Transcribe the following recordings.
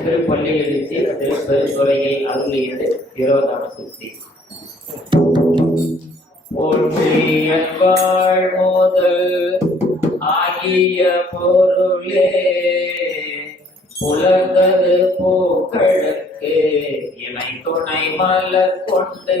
திருப்பள்ளியில் திருப்பெருந்துறையை அருளியது விரோதான சுத்தி போற்றியன் வாழ்மோதல் ஆகிய பொருளே உலகது பூக்களுக்கு இணை துணை மலர் கொண்டு.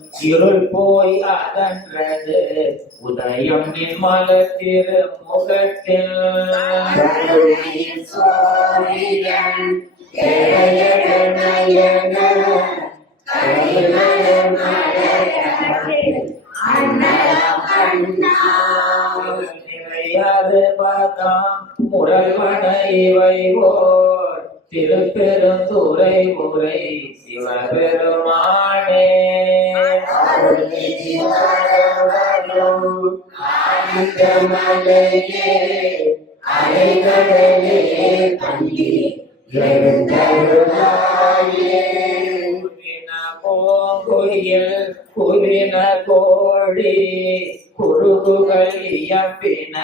இருள் போய் அதன்றது உதயம் நின்மல திருமுகத்தில் நிறையாது பார்த்தாம் முரல்வன இவை ஓர் திருப்பெருந்துறை முறை சிவபெருமானே குருவின பூங்குயில் குருவின கோழி குருகுகள் இயம்பின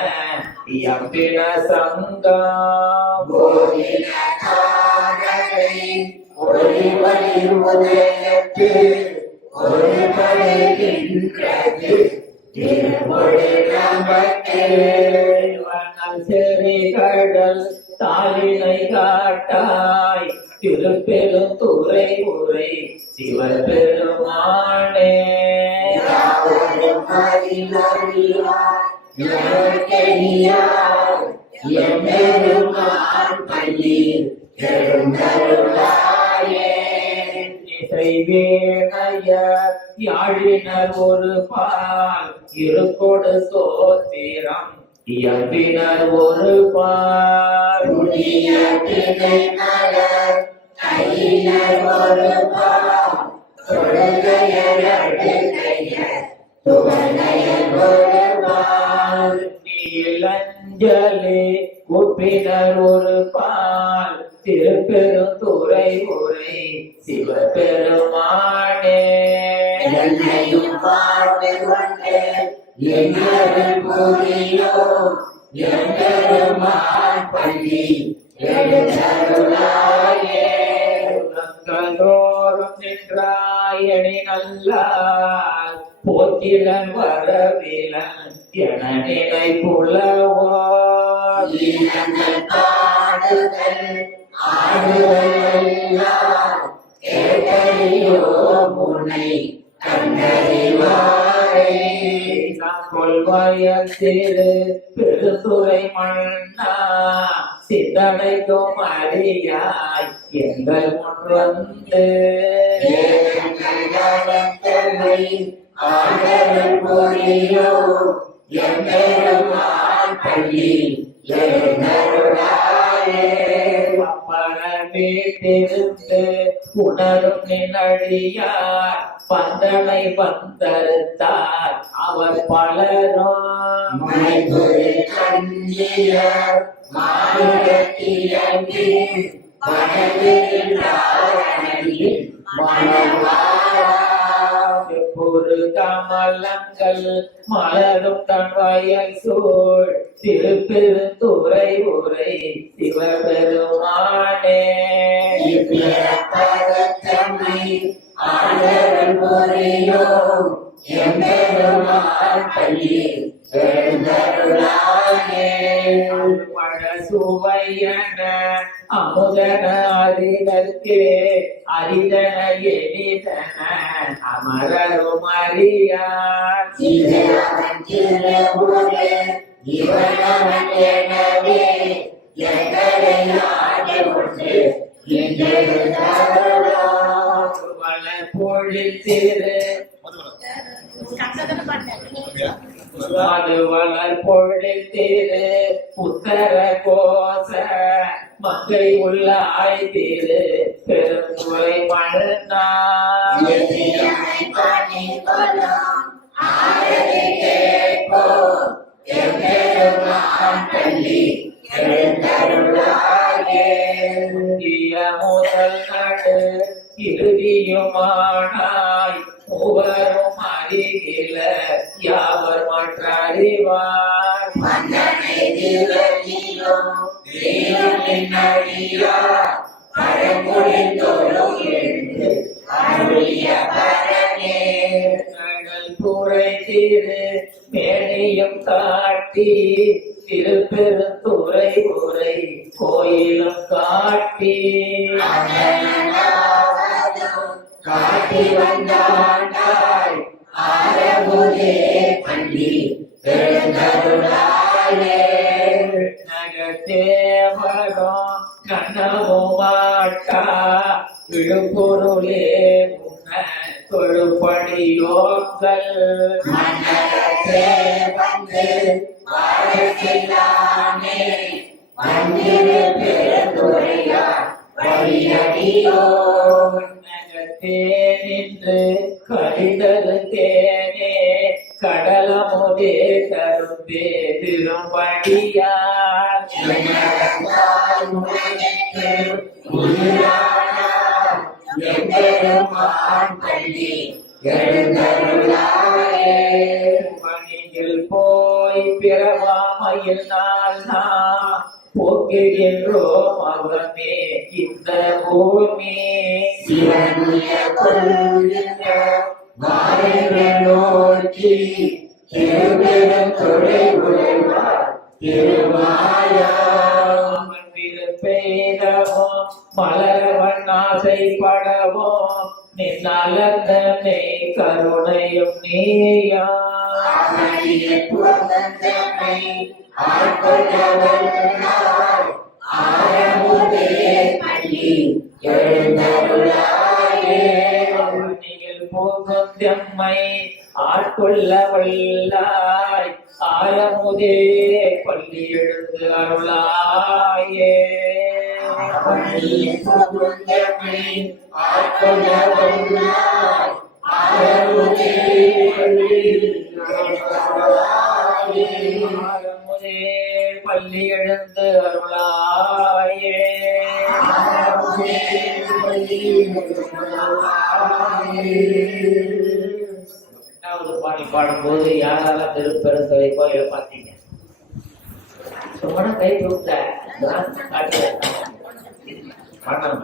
இயம்பின சங்கம் செறி கடல் தாளினை காட்டாய் திருப்பெருந்துறை உரை சிவபெருமானே இசை வேணைய யாழினர் ஒரு பால் இருக்கொடு சோத்திரம். இயம்பினர் ஒரு பால் நீலஞ்சலி உப்பினர் ஒரு பால் திருப்பெரும் உரை சிவபெருமானே. என்னையும் பார்த்து கொண்டு என்னருள் புரியோ எம்பெருமான் பள்ளி எழுந்தருளாயே. உலகந்தோறும் நின்றாயணி நல்லால் போற்றிலன் வரவிலன் என நினைப்புலவோ ஈனங்கள் பாடுதல் ஆடுதல் எல்லாம் கேட்டறியோ முனை கண்டறிவாரே கொள்வாயல் திரு பெருந்துரை மண்ணா சிந்தனைக்கும் அறியாய் எங்கள் முன் வந்து புரியோ பள்ளி எழுந்தருளாயே அப்பறமே தெரிந்து உணரும் நினடியார் பந்தனை வந்தறுத்தார். அவர் பலரும் மனைபுரி கண்ணிய மாநிலத்தியங்கி ஒரு கமலங்கள் மலரும் தன் வயல் சூழ். திருப்பெருந்துரை உரை சிவபெருமானே. புரியோ எம்பெருமான் பள்ளி சுவையன அமுதன அறிதற்கு அரிதன எளிதன அமரரும் அறியார். இது அவன் திருவுரு இவன் அவன் எனவே எங்களை ஆண்டு கொண்டு அது வளர் பொழில் திரு உத்தர கோச மங்கை உள்ள ஆய்திரு பெருந்துரை மழனா இந்திய முதல் நடு இறுதியுமானாய். அறிவார். நகல் துறை திரு மேனியும் காட்டி திருப்பெருந்துறை உரை கோயிலும் காட்டி. காட்டி வந்தாண்டாய் ஆரமுதே. பள்ளி எழுந்தருளாயே நகத்தேவரும் கனவுமாட்டா விழுப்பொருளே உன்ன தொழுப்படியோங்கள் மன்னரத்தே வந்து வாழச்சில்லாமே வந்திரு பெருந்துரையார் வழியடியோ. நகத்தே நின்று கடிதரு தேனே. கடலமுதே கரும்பே திரும்படியார். என்னரங்கால் மணியில் போய் பிறவாமையில் நாள் நாம் மகமே இந்த பூமி. கொள்கின்ற மாறனை நோக்கி திருபெரும் துறை உழைவார் திருமாயா பெய்தவும் மலரவன் ஆசைப்படவும் நின்னலந்தனை கருணையும் நீயா புகழ்ந்தனை ஆட்கொள்ள வல்லாய் ஆயமுதே பள்ளி எழுந்து அருளாயே. ஆமணிய பள்ளி எழுந்து அருளாயே. பள்ளி எழுந்து அருளாயே. ரெண்டாவது பாடி பாடும்போது யாரெல்லாம் திருப்பெருந்துறை கோயிலை பார்த்தீங்க சும்மா கை பாடம்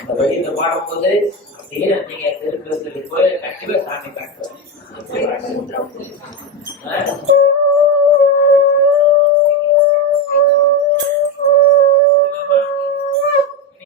அந்த வெளியில பாடும்போது அப்படியே நீங்க திருப்பெருந்துறை கோயிலை கண்டிப்பா சாமி காட்டுவோம்